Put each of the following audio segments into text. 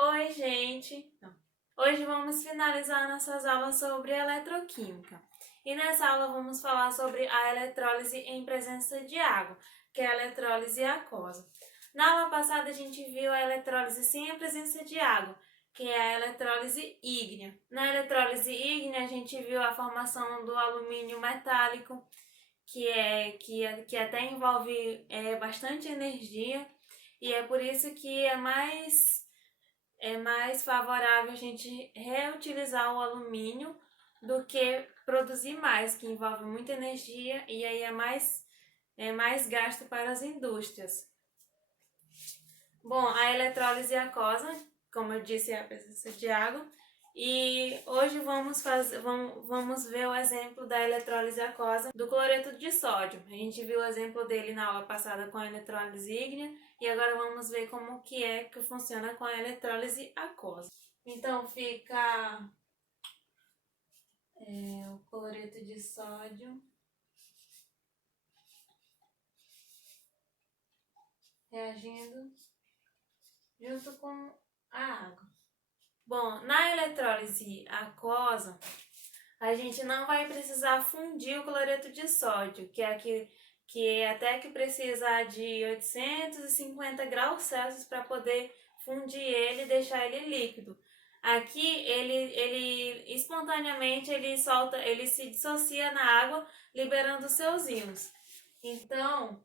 Oi, gente! Hoje vamos finalizar nossas aulas sobre eletroquímica. E nessa aula vamos falar sobre a eletrólise em presença de água, que é a eletrólise aquosa. Na aula passada a gente viu a eletrólise sem a presença de água, que é a eletrólise ígnea. Na eletrólise ígnea a gente viu a formação do alumínio metálico, que até envolve bastante energia, e é por isso que é mais favorável a gente reutilizar o alumínio do que produzir mais, que envolve muita energia e aí é mais gasto para as indústrias. Bom, a eletrólise aquosa, como eu disse, é a presença de água. E hoje vamos ver o exemplo da eletrólise aquosa do cloreto de sódio. A gente viu o exemplo dele na aula passada com a eletrólise ígnea e agora vamos ver como que funciona com a eletrólise aquosa. Então fica o cloreto de sódio reagindo junto com a água. Bom, na eletrólise aquosa, a gente não vai precisar fundir o cloreto de sódio, que até que precisa de 850 graus Celsius para poder fundir ele e deixar ele líquido. Aqui ele espontaneamente ele se dissocia na água, liberando seus íons. Então,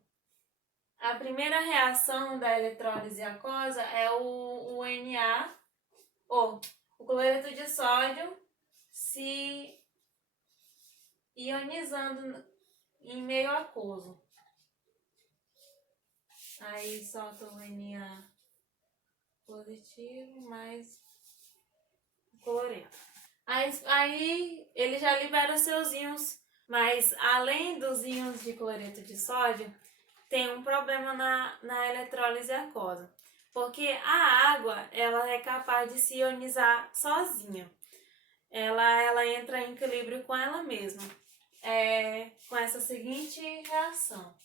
a primeira reação da eletrólise aquosa é o Na, ou o cloreto de sódio se ionizando em meio aquoso. Aí solta o Na positivo mais o cloreto. Aí ele já libera seus íons, mas além dos íons de cloreto de sódio, tem um problema na eletrólise aquosa. Porque a água ela é capaz de se ionizar sozinha. Ela entra em equilíbrio com ela mesma. Com essa seguinte reação.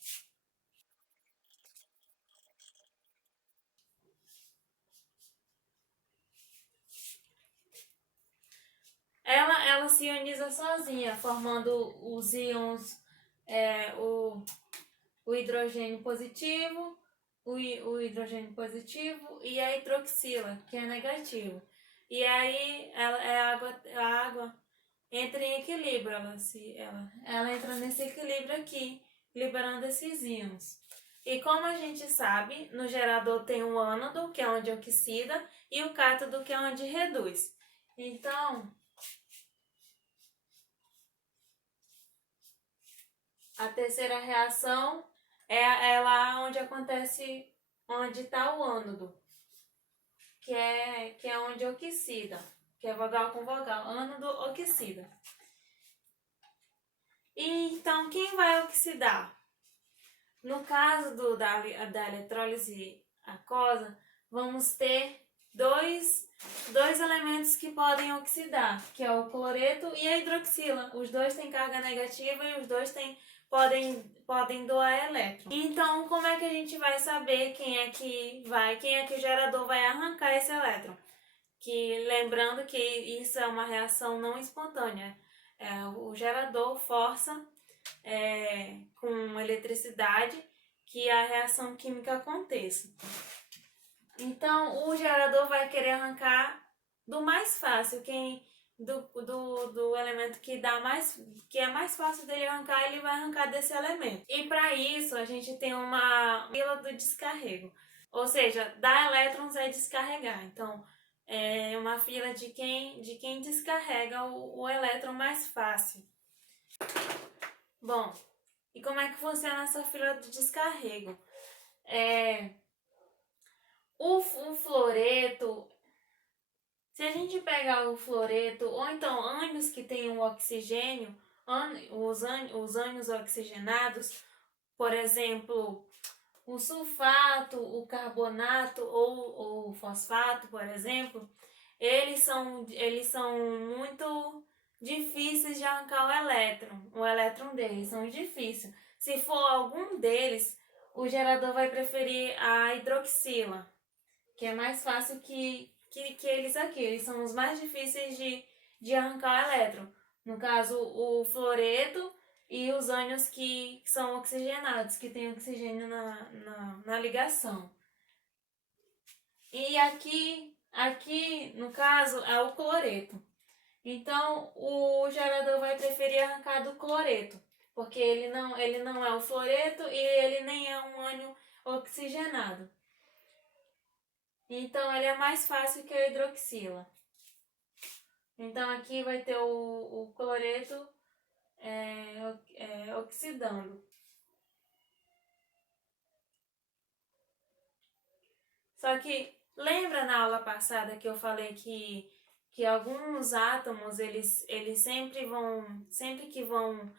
Ela se ioniza sozinha, formando os íons, o hidrogênio positivo, o hidrogênio positivo e a hidroxila, que é negativo. E aí a água entra em equilíbrio, ela entra nesse equilíbrio aqui, liberando esses íons. E como a gente sabe, no gerador tem o ânodo, que é onde oxida, e o cátodo, que é onde reduz. Então, a terceira reação é lá onde está o ânodo, que é onde oxida, que é vogal com vogal, ânodo oxida. E então, quem vai oxidar? No caso da eletrólise aquosa, vamos ter dois elementos que podem oxidar, que é o cloreto e a hidroxila. Os dois têm carga negativa e os dois podem doar elétron. Então, como é que a gente vai saber quem é que o gerador vai arrancar esse elétron? Lembrando que isso é uma reação não espontânea. O gerador força com eletricidade que a reação química aconteça. Então, o gerador vai querer arrancar do mais fácil, do elemento que é mais fácil dele arrancar, ele vai arrancar desse elemento. E para isso, a gente tem uma fila do descarrego. Ou seja, dar elétrons é descarregar. Então, é uma fila de quem descarrega o elétron mais fácil. Bom, e como é que funciona essa fila de descarrego? O fluoreto, se a gente pegar o fluoreto, ou então ânions que tem o oxigênio, os ânions oxigenados, por exemplo, o sulfato, o carbonato ou o fosfato, por exemplo, eles são muito difíceis de arrancar o elétron deles, são difíceis. Se for algum deles, o gerador vai preferir a hidroxila, que é mais fácil que eles aqui. Eles são os mais difíceis de arrancar o elétron. No caso, o fluoreto e os ânions que são oxigenados, que tem oxigênio na ligação. E aqui, no caso, é o cloreto. Então, o gerador vai preferir arrancar do cloreto, porque ele não é o fluoreto e ele nem é um ânion oxigenado. Então, ele é mais fácil que a hidroxila. Então, aqui vai ter o cloreto oxidando. Só que, lembra na aula passada que eu falei que alguns átomos, eles sempre que vão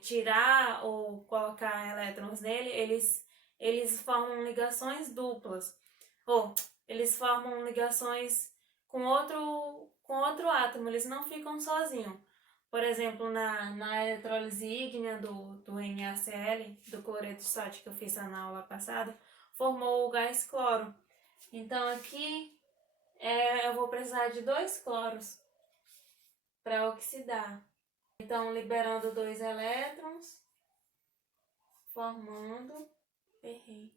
tirar ou colocar elétrons nele, eles formam ligações duplas. Ou eles formam ligações com outro átomo, eles não ficam sozinhos. Por exemplo, na eletrólise ígnea do NaCl, do cloreto de sódio que eu fiz na aula passada, formou o gás cloro. Então aqui eu vou precisar de 2 cloros para oxidar. Então, liberando 2 elétrons, formando... Errei.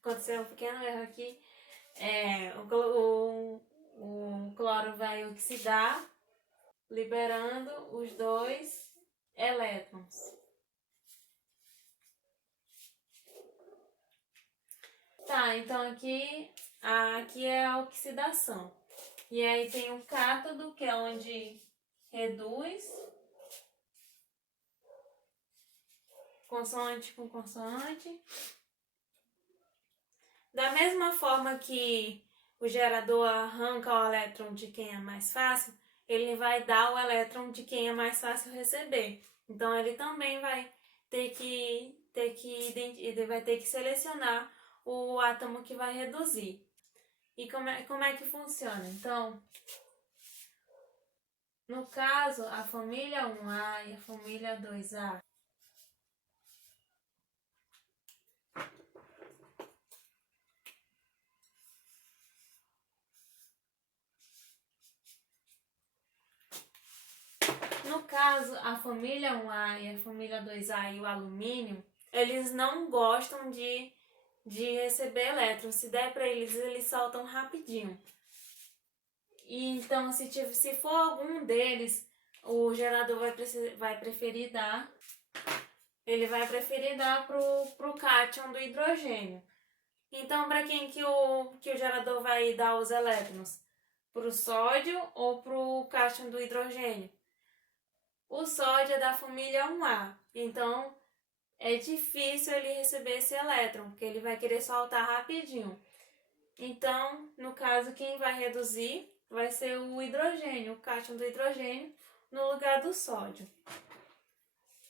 Aconteceu um pequeno erro aqui. O cloro vai oxidar, liberando os 2 elétrons. Tá, então aqui é a oxidação. E aí tem o cátodo, que é onde reduz consoante com consoante. Da mesma forma que o gerador arranca o elétron de quem é mais fácil, ele vai dar o elétron de quem é mais fácil receber. Então ele também vai ele vai ter que selecionar o átomo que vai reduzir. E como é que funciona? Então, no caso, a família 1A e a família 2A No caso, a família 1A e a família 2A e o alumínio, eles não gostam de receber elétrons. Se der para eles soltam rapidinho. E então, se for algum deles, o gerador vai preferir dar. Ele vai preferir dar pro cátion do hidrogênio. Então, para quem que o gerador vai dar os elétrons? Pro sódio ou pro cátion do hidrogênio? O sódio é da família 1A, então é difícil ele receber esse elétron, porque ele vai querer soltar rapidinho. Então, no caso, quem vai reduzir vai ser o hidrogênio, o cátion do hidrogênio, no lugar do sódio.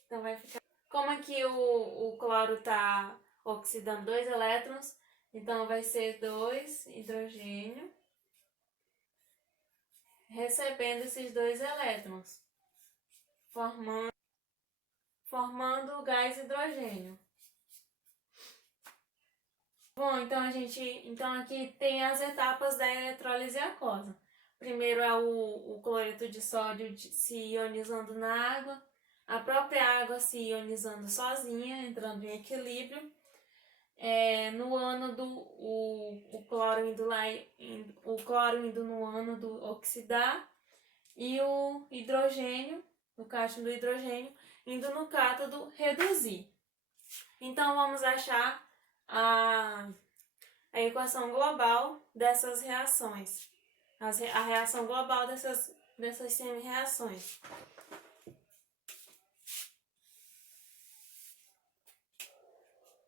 Então vai ficar... Como aqui o cloro está oxidando 2 elétrons, então vai ser 2 hidrogênio recebendo esses 2 elétrons, formando o gás hidrogênio. Bom, então aqui tem as etapas da eletrólise aquosa. Primeiro é o cloreto de sódio se ionizando na água, a própria água se ionizando sozinha, entrando em equilíbrio. No ânodo, o cloro indo no ânodo oxidar e o hidrogênio, o cátion do hidrogênio, indo no cátodo reduzir. Então, vamos achar a equação global dessas reações, a reação global dessas semi-reações.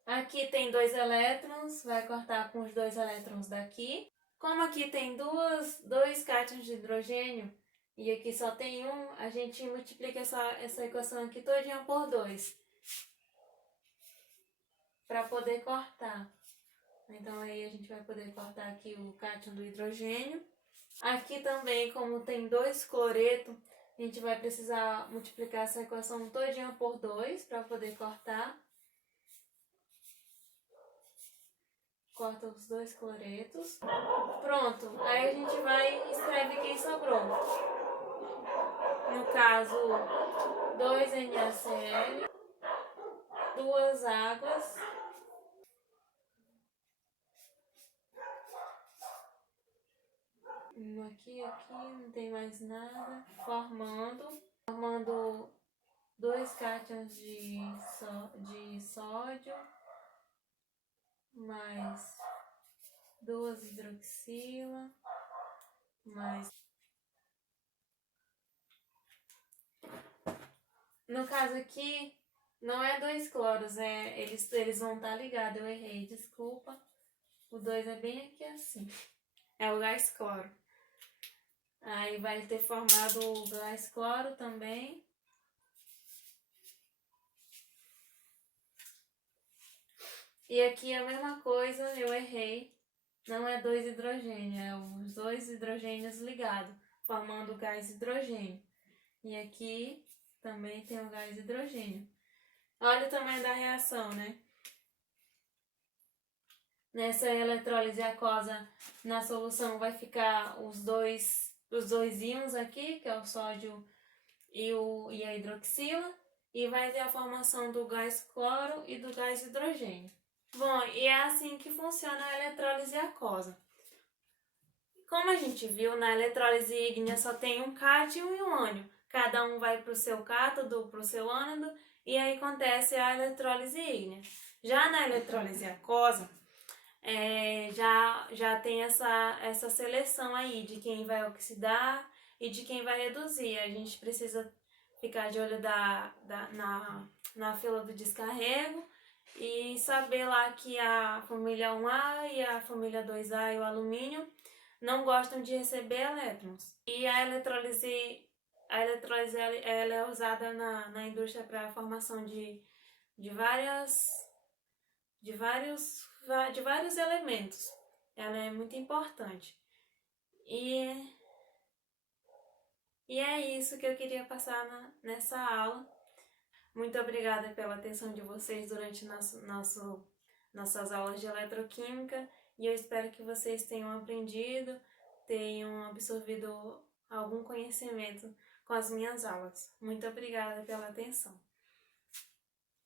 Aqui tem 2 elétrons, vai cortar com os 2 elétrons daqui. Como aqui tem 2 cátions de hidrogênio e aqui só tem 1, a gente multiplica essa equação aqui todinha por 2 para poder cortar. Então aí a gente vai poder cortar aqui o cátion do hidrogênio Aqui também, como tem 2 cloreto, a gente vai precisar multiplicar essa equação todinha por 2 para poder cortar. Corta os 2 cloretos. Pronto, aí a gente vai e escreve quem sobrou. No caso, 2NaCl, 2 águas, aqui, não tem mais nada, formando 2 cátions de sódio, mais 2 hidroxila, mais... No caso aqui, não é 2 cloros, eles vão estar ligados, eu errei, desculpa. O 2 é bem aqui assim, é o gás cloro. Aí vai ter formado o gás cloro também. E aqui a mesma coisa, eu errei. Não é 2 hidrogênio, é os 2 hidrogênios ligados, formando o gás hidrogênio. E aqui também tem o gás hidrogênio. Olha o tamanho da reação, né? Nessa eletrólise aquosa, na solução vai ficar os dois íons aqui, que é o sódio e a hidroxila, e vai ter a formação do gás cloro e do gás hidrogênio. Bom, e é assim que funciona a eletrólise aquosa. Como a gente viu, na eletrólise ígnea só tem um cátion e um ânion. Cada um vai para o seu cátodo, para o seu ânodo, e aí acontece a eletrólise ígnea. Já na eletrólise aquosa, já tem essa seleção aí de quem vai oxidar e de quem vai reduzir. A gente precisa ficar de olho na fila do descarrego e saber lá que a família 1A e a família 2A e o alumínio não gostam de receber elétrons. E a eletrólise ela é usada na indústria para a formação de vários elementos. Ela é muito importante. E é isso que eu queria passar nessa aula. Muito obrigada pela atenção de vocês durante nossas aulas de eletroquímica. E eu espero que vocês tenham aprendido, tenham absorvido algum conhecimento com as minhas aulas. Muito obrigada pela atenção.